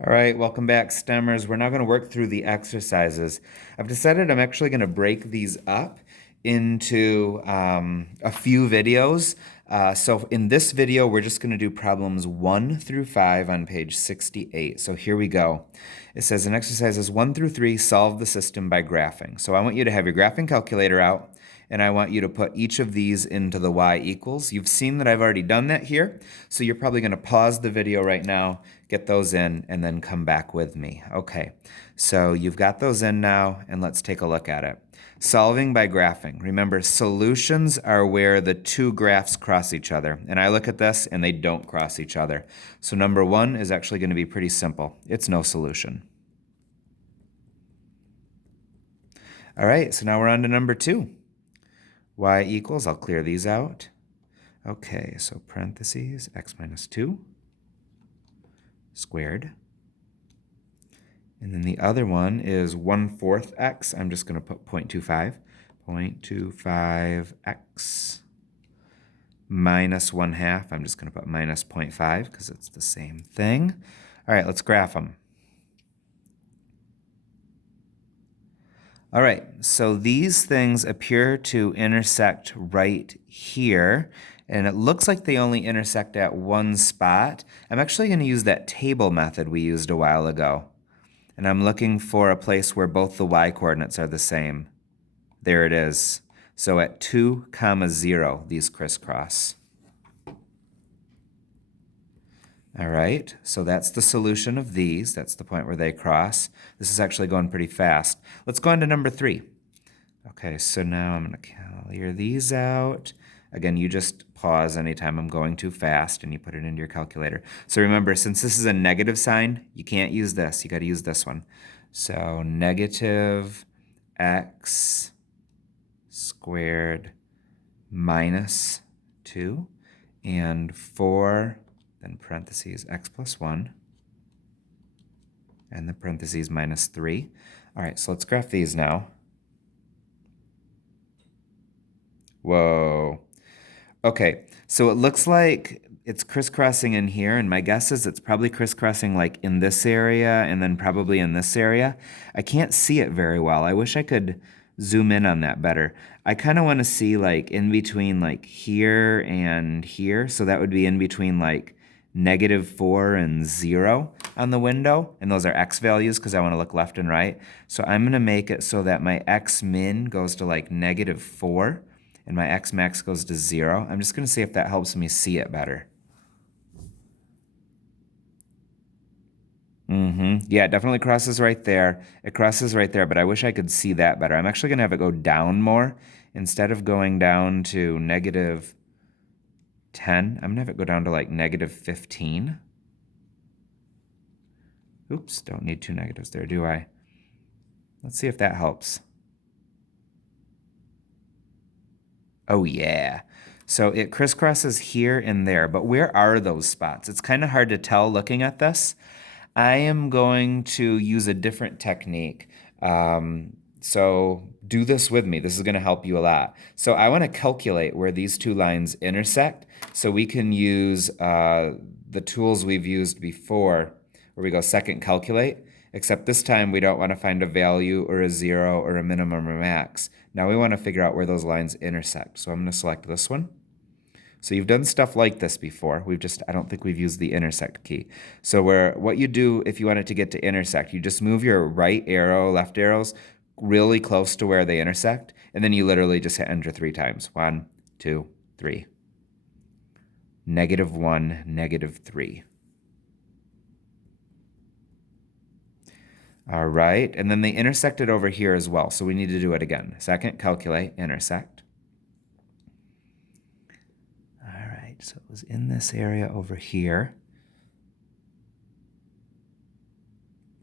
All right, welcome back, STEMers. We're now going to work through the exercises. I've decided I'm actually going to break these up into a few videos. So in this video, we're just going to do problems 1 through 5 on page 68. So here we go. It says in exercises 1 through 3, solve the system by graphing. So I want you to have your graphing calculator out, and I want you to put each of these into the y equals. You've seen that I've already done that here, so you're probably going to pause the video right now, get those in, and then come back with me. Okay, so you've got those in now, and let's take a look at it. Solving by graphing. Remember, solutions are where the two graphs cross each other. And I look at this, and they don't cross each other. So number 1 is actually going to be pretty simple. It's no solution. All right, so now we're on to number 2. Y equals, I'll clear these out. Okay, so parentheses, x minus 2 squared. And then the other one is 1/4 x. I'm just going to put 0.25. 0.25x minus 1/2. I'm just going to put minus 0.5 because it's the same thing. All right, let's graph them. All right, so these things appear to intersect right here, and it looks like they only intersect at one spot. I'm actually going to use that table method we used a while ago, and I'm looking for a place where both the y coordinates are the same. There it is. So at 2, 0, these crisscross. All right, so that's the solution of these. That's the point where they cross. This is actually going pretty fast. Let's go on to number 3. Okay, so now I'm going to clear these out. Again, you just pause anytime I'm going too fast and you put it into your calculator. So remember, since this is a negative sign, you can't use this. You got to use this one. So negative x squared minus 2 and 4, then parentheses x plus 1, and the parentheses minus 3. All right, so let's graph these now. Whoa. Okay, so it looks like it's crisscrossing in here, and my guess is it's probably crisscrossing like in this area and then probably in this area. I can't see it very well. I wish I could zoom in on that better. I kind of want to see like in between like here and here, so that would be in between like -4 and 0 on the window, and those are x values because I want to look left and right. So I'm going to make it so that my x min goes to like -4, and my x max goes to 0. I'm just going to see if that helps me see it better. Yeah, it definitely crosses right there. It crosses right there, but I wish I could see that better. I'm actually going to have it go down more. Instead of going down to -10, I'm going to have it go down to like -15. Oops, don't need two negatives there, do I? Let's see if that helps. Oh, yeah. So it crisscrosses here and there, but where are those spots? It's kind of hard to tell looking at this. I am going to use a different technique. So do this with me. This is going to help you a lot. So I want to calculate where these two lines intersect so we can use the tools we've used before where we go second calculate, except this time we don't want to find a value or a 0 or a minimum or max. Now we want to figure out where those lines intersect. So I'm going to select this one. So you've done stuff like this before. I don't think we've used the intersect key. So what you do if you want it to get to intersect, you just move your right arrow, left arrows really close to where they intersect, and then you literally just hit enter 3 times. 1, 2, 3. -1, -3. All right, and then they intersected over here as well, so we need to do it again. Second, calculate, intersect. All right, so it was in this area over here.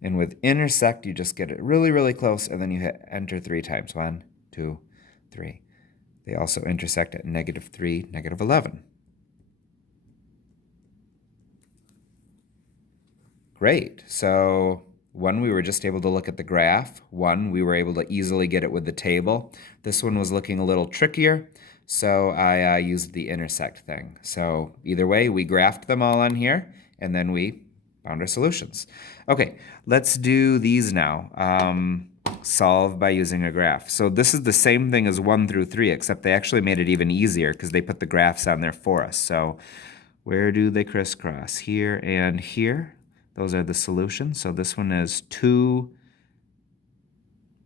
And with intersect, you just get it really, really close, and then you hit enter 3 times. 1, 2, 3. They also intersect at -3, -11. Great. So 1, we were just able to look at the graph. 1, we were able to easily get it with the table. This one was looking a little trickier, so I used the intersect thing. So either way, we graphed them all on here, and then we found our solutions. Okay, let's do these now. Solve by using a graph. So this is the same thing as 1 through 3, except they actually made it even easier because they put the graphs on there for us. So where do they crisscross? Here and here. Those are the solutions. So this one is 2.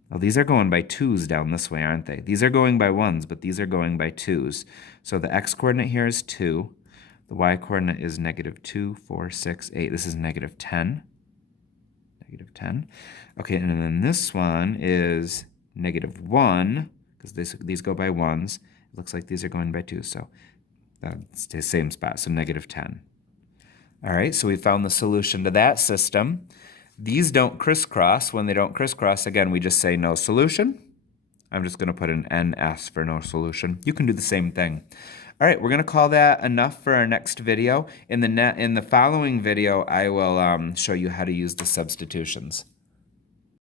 Well, these are going by 2's down this way, aren't they? These are going by 1's, but these are going by 2's. So the x-coordinate here is 2. The y-coordinate is -2, 4, 6, 8. This is -10. -10. Okay, and then this one is -1, because these go by 1's. It looks like these are going by 2's, so that's the same spot, so -10. All right, so we found the solution to that system. These don't crisscross. When they don't crisscross, again, we just say no solution. I'm just going to put an NS for no solution. You can do the same thing. All right, we're going to call that enough for our next video. In the following video, I will show you how to use the substitutions.